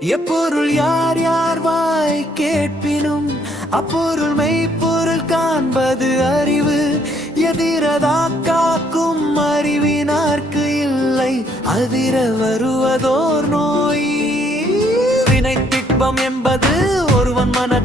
எப்பொருள் யார் யார் வாய் கேட்பினும் அப்பொருள் மெய்ப்பொருள் காண்பது அறிவு. எதிரதா காக்கும் அறிவினார்க்கு இல்லை அதிர வருவதோர் நோய். வினை திட்பம் என்பது ஒருவன் மன